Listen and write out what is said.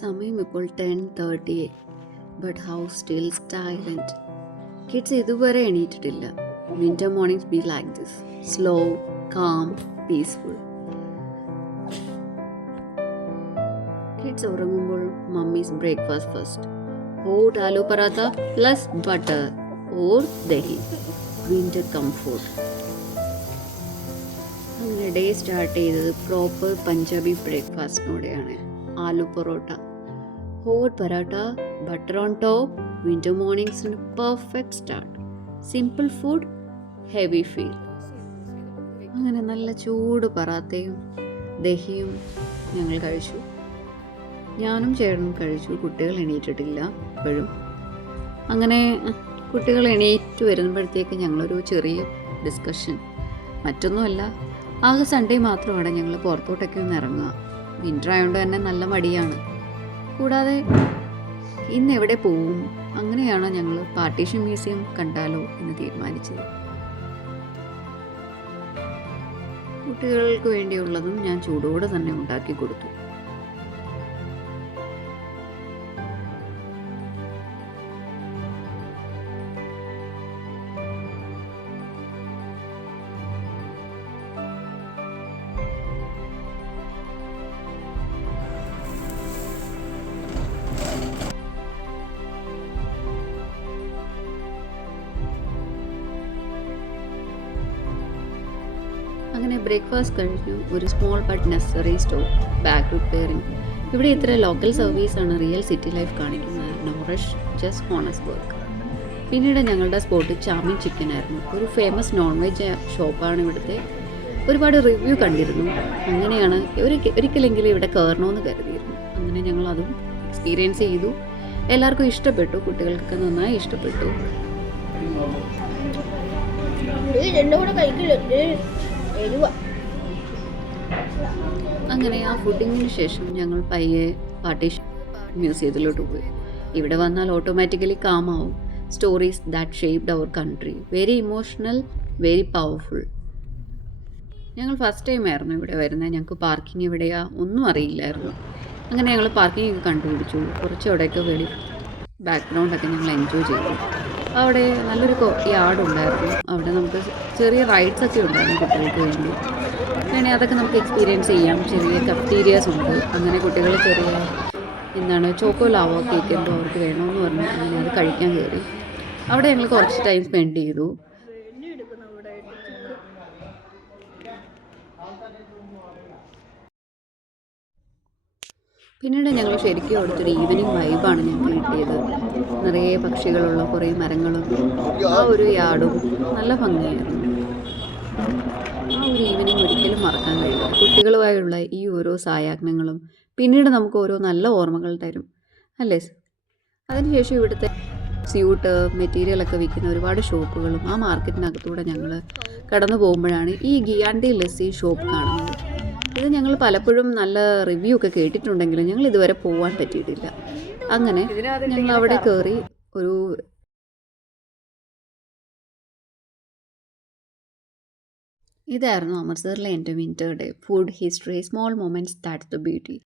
സമയം ഇപ്പോൾ 10:30, but house still silent. Kids ഇതുവരെ എണീറ്റിട്ടില്ല. Winter mornings be like this, slow, calm, peaceful. Kids ഉറങ്ങുമ്പോൾ mummy's breakfast first. Hot aloo paratha plus butter or dahi, winter comfort. അങ്ങനെ day start ചെയ്തത് proper Punjabi ബ്രേക്ക്ഫാസ്റ്റിനോടെയാണ്. Aloo parotta, hot paratha, butter on top. Winter മോർണിംഗ്സിന് perfect start. Simple food, heavy feel. അങ്ങനെ നല്ല ചൂട് പറാത്തയും ദഹിയും ഞങ്ങൾ കഴിച്ചു. ഞാനും ചേട്ടനും കഴിച്ചു. കുട്ടികൾ എണീറ്റിട്ടില്ല ഇപ്പോഴും. അങ്ങനെ കുട്ടികൾ എണീറ്റ് വരുമ്പോഴത്തേക്ക് ഞങ്ങളൊരു ചെറിയ ഡിസ്കഷൻ. മറ്റൊന്നുമല്ല, ആകെ സൺഡേ മാത്രമാണ് ഞങ്ങൾ പുറത്തോട്ടൊക്കെ ഒന്ന് ഇറങ്ങുക. വിൻ്റർ ആയതുകൊണ്ട് തന്നെ നല്ല മടിയാണ്. കൂടാതെ ഇന്ന് എവിടെ പോവും? അങ്ങനെയാണ് ഞങ്ങൾ പാർട്ടീഷൻ മ്യൂസിയം കണ്ടാലോ എന്ന് തീരുമാനിച്ചത്. കുട്ടികൾക്ക് വേണ്ടിയുള്ളതും ഞാൻ ചൂടോടെ തന്നെ ഉണ്ടാക്കി കൊടുത്തു. അങ്ങനെ ബ്രേക്ക്ഫാസ്റ്റ് കഴിഞ്ഞു. ഒരു small but necessary stop, bag repairing. ഇവിടെ ഇത്ര ലോക്കൽ സർവീസാണ് റിയൽ സിറ്റി ലൈഫ് കാണിക്കുന്നത്. No rush, just honest work. പിന്നീട് ഞങ്ങളുടെ സ്പോട്ട് ചാമിൻ ചിക്കൻ ആയിരുന്നു. ഒരു ഫേമസ് നോൺ വെജ് ഷോപ്പാണ് ഇവിടുത്തെ. ഒരുപാട് റിവ്യൂ കണ്ടിരുന്നു. അങ്ങനെയാണ് ഒരിക്കലെങ്കിലും ഇവിടെ കയറണമെന്ന് കരുതിയിരുന്നു. അങ്ങനെ ഞങ്ങൾ അതും എക്സ്പീരിയൻസ് ചെയ്തു. എല്ലാവർക്കും ഇഷ്ടപ്പെട്ടു. കുട്ടികൾക്കൊക്കെ നന്നായി ഇഷ്ടപ്പെട്ടു. അങ്ങനെ ആ ഫുഡിങ്ങിന് ശേഷം ഞങ്ങൾ പയ്യെ പാർട്ടീഷൻ മ്യൂസിയത്തിലോട്ട് പോയി. ഇവിടെ വന്നാൽ ഓട്ടോമാറ്റിക്കലി കാമാവും. Stories that shaped our country. Very emotional, very powerful. ഞങ്ങൾ ഫസ്റ്റ് ടൈം ആയിരുന്നു ഇവിടെ വരുന്നത്. ഞങ്ങൾക്ക് പാർക്കിംഗ് എവിടെയാ ഒന്നും അറിയില്ലായിരുന്നു. അങ്ങനെ ഞങ്ങൾ പാർക്കിംഗ് ഒക്കെ കണ്ടുപിടിച്ചു. കുറച്ച് അവിടെയൊക്കെ വെളി ബാക്ക്ഗ്രൗണ്ടൊക്കെ ഞങ്ങൾ എൻജോയ് ചെയ്തു. അവിടെ നല്ലൊരു യാർഡ് ഉണ്ടായിരുന്നു. അവിടെ നമുക്ക് ചെറിയ റൈഡ്സ് ഒക്കെ ഉണ്ടായിരുന്നു കുട്ടികൾക്ക് വേണ്ടി. വേണേൽ അതൊക്കെ നമുക്ക് എക്സ്പീരിയൻസ് ചെയ്യാം. ചെറിയ കഫ്റ്റീരിയാസ് ഉണ്ട്. അങ്ങനെ കുട്ടികൾ ചെറിയ ചോക്കോ ലാവോ കേക്ക് എന്തോ അവർക്ക് വേണമെന്ന് പറഞ്ഞു. അങ്ങനെ അത് കഴിക്കാൻ കയറി. അവിടെ ഞങ്ങൾ കുറച്ച് ടൈം സ്പെൻഡ് ചെയ്തു. പിന്നീട് ഞങ്ങൾ ശരിക്കും അവിടുത്തെ ഈവനിങ് വൈബാണ് ഞങ്ങൾക്ക് കിട്ടിയത്. നിറയെ പക്ഷികളുള്ള കുറേ മരങ്ങളും ആ ഒരു യാർഡും നല്ല ഭംഗിയായിരുന്നു. ആ ഒരു ഈവനിങ് ഒരിക്കലും മറക്കാൻ കഴിയില്ല. കുട്ടികളുമായുള്ള ഈ ഓരോ സായാഹ്നങ്ങളും പിന്നീട് നമുക്ക് ഓരോ നല്ല ഓർമ്മകൾ തരും, അല്ലേ? അതിനുശേഷം ഇവിടുത്തെ സ്യൂട്ട് മെറ്റീരിയലൊക്കെ വിൽക്കുന്ന ഒരുപാട് ഷോപ്പുകളും ആ മാർക്കറ്റിനകത്തൂടെ ഞങ്ങൾ കടന്നു പോകുമ്പോഴാണ് ഈ ഗിയാൻഡി ലസ്സി ഷോപ്പ് കാണുന്നത്. ഇത് ഞങ്ങൾ പലപ്പോഴും നല്ല റിവ്യൂ ഒക്കെ കേട്ടിട്ടുണ്ടെങ്കിലും ഞങ്ങൾ ഇതുവരെ പോകാൻ പറ്റിയിട്ടില്ല. അങ്ങനെ ഞങ്ങൾ അവിടെ കയറി. ഇതായിരുന്നു അമൃത്സറിലെ എൻ്റെ winter day. Food, history, small moments, that's the beauty.